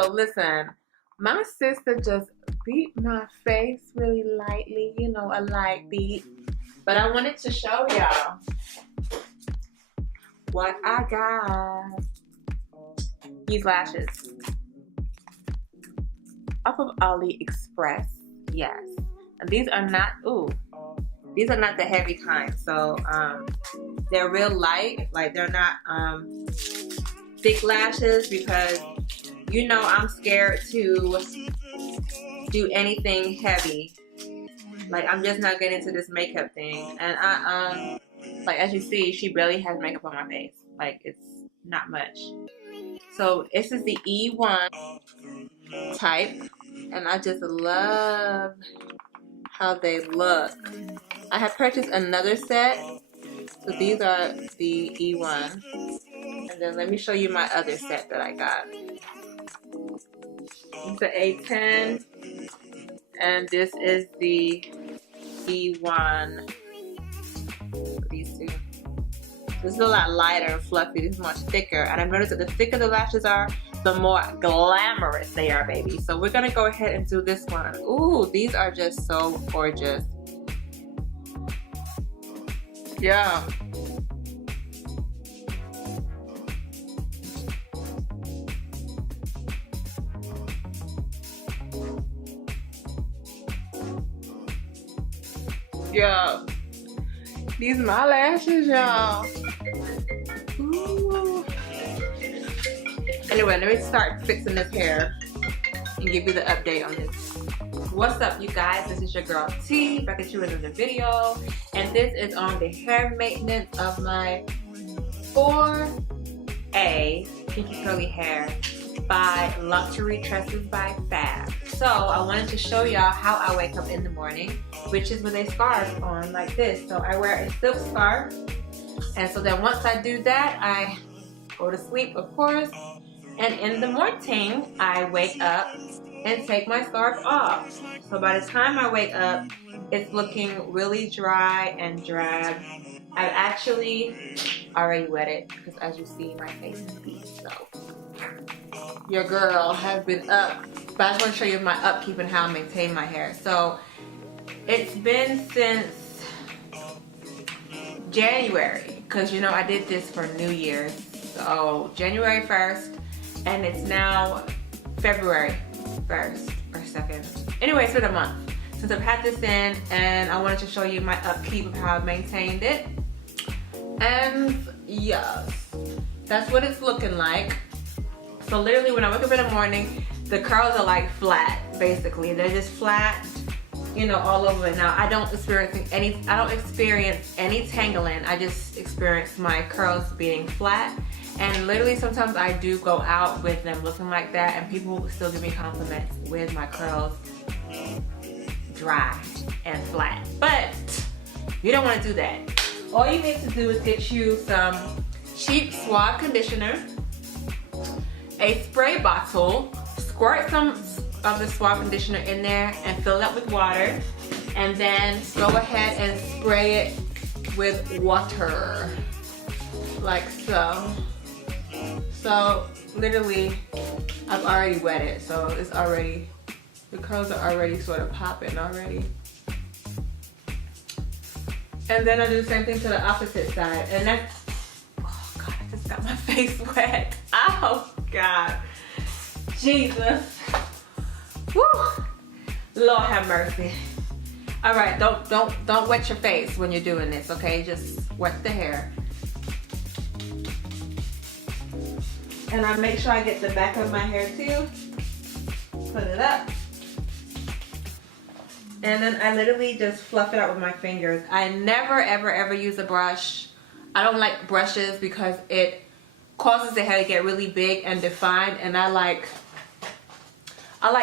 So listen, my sister just beat my face really lightly, you know, a light beat. But I wanted to show y'all what I got. These lashes off of Aliexpress. Yes. And these are not, these are not the heavy kind. So they're real light. Like they're not thick lashes because you know I'm scared to do anything heavy. Like I'm just not getting into this makeup thing. And I like as you see, she barely has makeup on my face. Like it's not much. So this is the E1 type, and I just love how they look. I have purchased another set, so these are the E1, and then let me show you my other set that I got. It's the A10, and this is the E1. These two. This is a lot lighter and fluffy. This is much thicker, and I've noticed that the thicker the lashes are, the more glamorous they are, baby. So we're gonna go ahead and do this one. Ooh, these are just so gorgeous. Yeah. Yeah. These my lashes, y'all. Ooh. Anyway, let me start fixing this hair and give you the update on this. What's up, you guys? This is your girl T, back at you with another video. And this is on the hair maintenance of my 4A Kinky Curly Hair by Luxury Tresses by Fab. So I wanted to show y'all how I wake up in the morning, which is with a scarf on like this. So I wear a silk scarf, and so then once I do that, I go to sleep, of course, and in the morning I wake up and take my scarf off. So by the time I wake up, it's looking really dry and drab. I've actually already wet it because as you see, my face is beat. So your girl has been up, but I just want to show you my upkeep and how I maintain my hair. So it's been since January, because you know I did this for New Year's. So January 1st, and it's now February 1st or 2nd. Anyway, it's been a month since I've had this in, and I wanted to show you my upkeep of how I've maintained it. And yes, that's what it's looking like. So literally when I wake up in the morning, the curls are like flat, basically. They're just flat, you know, all over it. Now I don't experience any tangling. I just experience my curls being flat. And literally sometimes I do go out with them looking like that, and people still give me compliments with my curls dry and flat. But you don't want to do that. All you need to do is get you some cheap suave conditioner, a spray bottle, squirt some of the suave conditioner in there and fill it up with water, and then go ahead and spray it with water like so. So literally I've already wet it, so it's already, the curls are already sort of popping already. And then I do the same thing to the opposite side, and that's, oh God, I just got my face wet. Oh God, Jesus. Woo! Lord have mercy. All right, don't wet your face when you're doing this, okay? Just wet the hair. And I make sure I get the back of my hair too. Put it up. And then I literally just fluff it out with my fingers. I never ever use a brush. I don't like brushes because it causes the hair to get really big and defined, and I like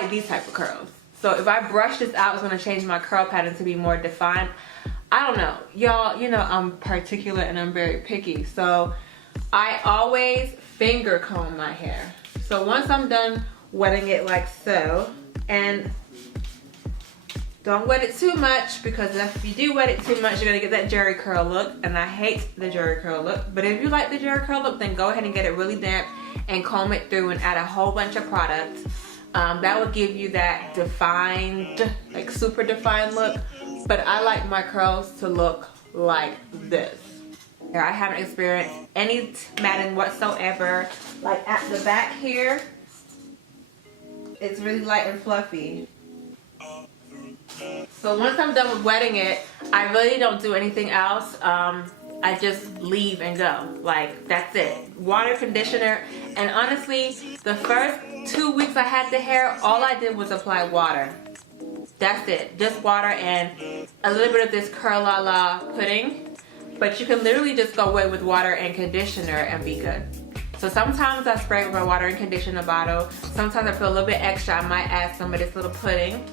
these type of curls. So if I brush this out, it's gonna change my curl pattern to be more defined. I don't know. Y'all, you know I'm particular and I'm very picky. So I always finger comb my hair. So once I'm done wetting it like so, and don't wet it too much, because if you do wet it too much, you're gonna get that jerry curl look, and I hate the jerry curl look. But if you like the jerry curl look, then go ahead and get it really damp and comb it through and add a whole bunch of products. That would give you that defined, like super defined look. But I like my curls to look like this. Here, I haven't experienced any matting whatsoever. Like at the back here, it's really light and fluffy. So once I'm done with wetting it, I really don't do anything else. I just leave and go. Like, that's it. Water, conditioner, and honestly, the first 2 weeks I had the hair, all I did was apply water. That's it. Just water and a little bit of this LaLa pudding. But you can literally just go away with water and conditioner and be good. So sometimes I spray with my water and conditioner bottle. Sometimes I put a little bit extra. I might add some of this little pudding.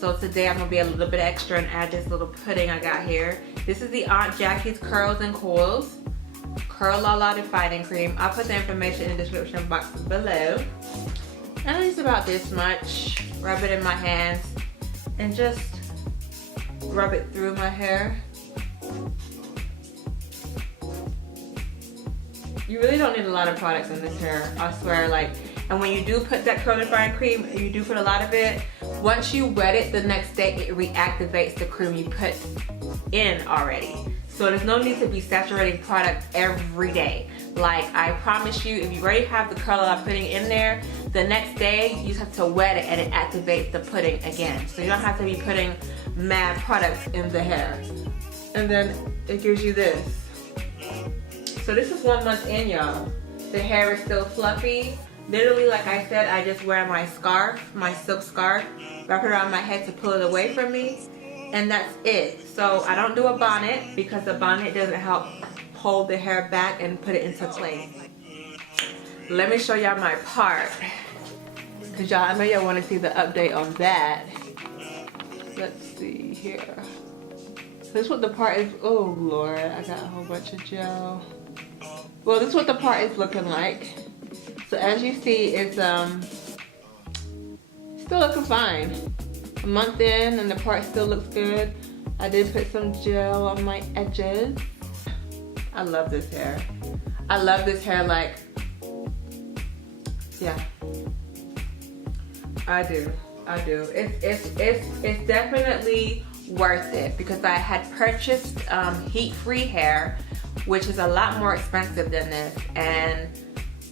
So today I'm gonna be a little bit extra and add this little pudding I got here. This is the Aunt Jackie's Curls and Coils LaLa Defining Cream. I'll put the information in the description box below. And it's about this much. Rub it in my hands and just rub it through my hair. You really don't need a lot of products in this hair, I swear. Like, and when you do put that curl defying cream, and you do put a lot of it, once you wet it the next day, it reactivates the cream you put in already. So there's no need to be saturating product every day. Like, I promise you, if you already have the curl I'm putting in there, the next day you just have to wet it and it activates the pudding again. So you don't have to be putting mad products in the hair. And then it gives you this. So this is 1 month in, y'all. The hair is still fluffy. Literally, like I said, I just wear my scarf, my silk scarf, wrap it around my head to pull it away from me, and that's it. So I don't do a bonnet because the bonnet doesn't help hold the hair back and put it into place. Let me show y'all my part, because y'all, I know y'all want to see the update on that. Let's see here. So this is what the part is. Oh Lord, I got a whole bunch of gel. Well, this is what the part is looking like. So as you see, it's still looking fine. A month in and the part still looks good. I did put some gel on my edges. I love this hair. I love this hair, like, yeah. I do. It's definitely worth it because I had purchased heat-free hair, which is a lot more expensive than this, and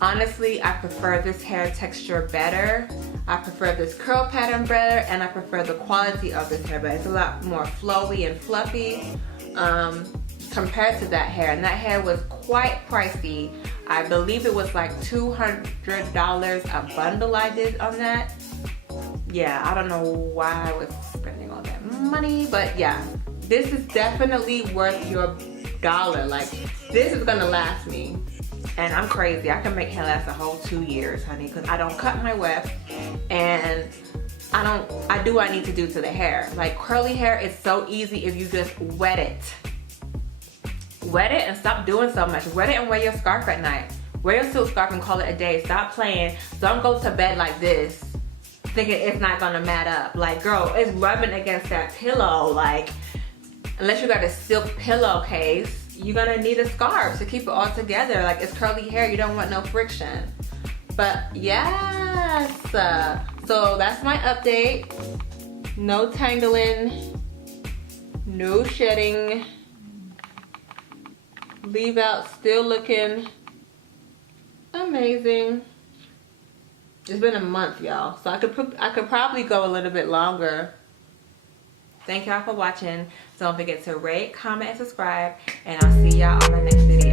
honestly, I prefer this hair texture better. I prefer this curl pattern better, and I prefer the quality of this hair better. It's a lot more flowy and fluffy compared to that hair, and that hair was quite pricey. I believe it was like $200 a bundle I did on that. Yeah, I don't know why I was spending all that money, but yeah, this is definitely worth your dollar. Like, this is gonna last me. And I'm crazy. I can make hair last a whole 2 years, honey, because I don't cut my weft, and I do what I need to do to the hair. Like, curly hair is so easy if you just wet it. Wet it and stop doing so much. Wet it and wear your scarf at night. Wear your silk scarf and call it a day. Stop playing. Don't go to bed like this, thinking it's not gonna mat up. Like, girl, it's rubbing against that pillow. Like, unless you got a silk pillowcase, you're gonna need a scarf to keep it all together. Like, it's curly hair, you don't want no friction. But yes, so that's my update. No tangling, no shedding, leave out still looking amazing. It's been a month, y'all, so I could probably go a little bit longer. Thank y'all for watching. Don't forget to rate, comment, and subscribe, and I'll see y'all on the next video.